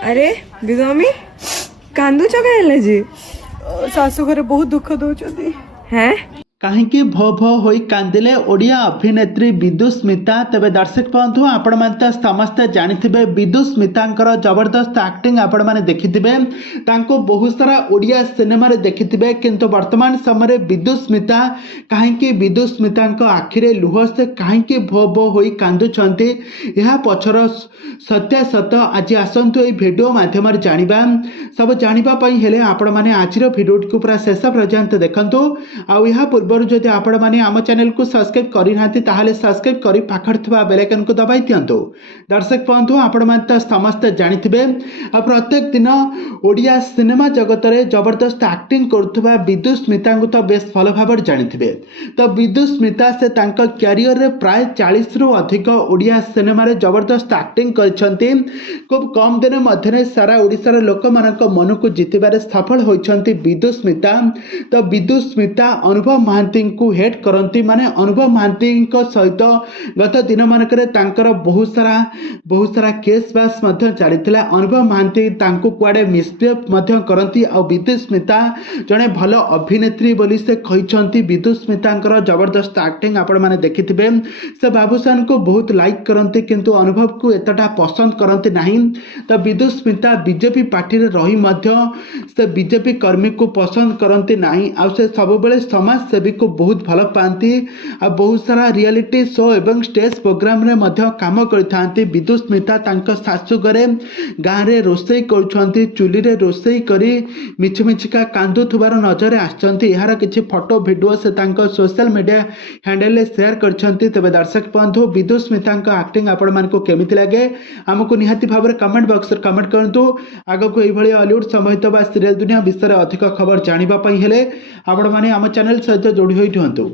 अरे विगमी कांदुच कहले जी शाशु घरे बहुत दुख दौरान हैं कहीं भो भो होई कांदिले ओडिया अभिनेत्री विदुस्मिता। तेबे दर्शक बंधु आपण माने समस्ते जानिथिबे विदुस्मितांकर जबरदस्त एक्टिंग आपण माने देखिथिबे, तांको बहुत सारा ओडिया सिनेमा रे देखिथिबे। किंतु वर्तमान समय विदुस्मिता कहीं विदुस्मितांक आखिरे लुह से कहीं भो भो होई कांदुछंती, यह पछर सत्यासत आज आसंतु ए वीडियो माध्यम जानिबा। सब जानिबा पई हेले आपण माने आजिर वीडियो को पूरा शेष पर्यंत देखंतु। आ यह पूर्व जदि आपण माने आम चैनल को सब्सक्राइब करि नाथि ताहाले सब्सक्राइब करि पाखर थिबा बेल आइकन को दबाई दियंतु। दर्शक बंधु आपण माने समस्त जानिथिबे आ प्रत्येक दिन ओडिया सिनेमा जगत रे जबरदस्त एक्टिंग करथुबा विदुस्मिता को तो बेस भल भाबर जानिथिबे। तो विदुस्मिता से तांका कैरियर रे प्राय 40 रु अधिक ओडिया सिनेमा रे जबरदस्त एक्टिंग करछंती। खूब कम दिन मध्य सारा ओडिसा लोक मानक मन को जितबारे सफल होइछंती विदुस्मिता। तो विदुस्मिता अनुभव महांती को हेट करती, माने अनुभव महांती सहित गत दिन मानकर तांकर बहुत सारा केस बास चलता। अनुभव महांती तांको कुआडे मिसबिहेव करती। आ विदुस्मिता जड़े भल अभिनेत्री बोली से कहते। विदुस्मिता जबरदस्त एक्टिंग आपण माने देखिथिबे। से बाबूसान को बहुत लाइक करती किंतु अनुभव को एतटा पसंद करती नहीं। तो विदुस्मिता बीजेपी पार्टी रे रही मध्य से बीजेपी कर्मी को पसंद करती नहीं। आ से सब बेले समाज सेवी को बहुत भल पाती। आ बहुत सारा रियलिटी शो एवं स्टेज प्रोग्राम रे मध्य काम करथांती। विदुस्मिता तांका सासु घरे गाँव रे रोसई करुछंती, चुली रे रोसई करी मिछमिछिका कांदुथुबार नजर आछंती। यार किछि फोटो वीडियो से तांका सोशल मीडिया हैंडल रे शेयर करछंती। तबे दर्शक बंधु विदुस्मितांका एक्टिंग आपण मानको केमिति लागे हमको निहाती भाबरे कमेंट बॉक्स रे कमेंट करंतु। आगो को एई भली हॉलीवुड संबंधित बा सीरियल दुनिया विषय अधिक खबर जानिबा पई हेले आपण माने हम चैनल सहित जोड़ी होई रहंतु।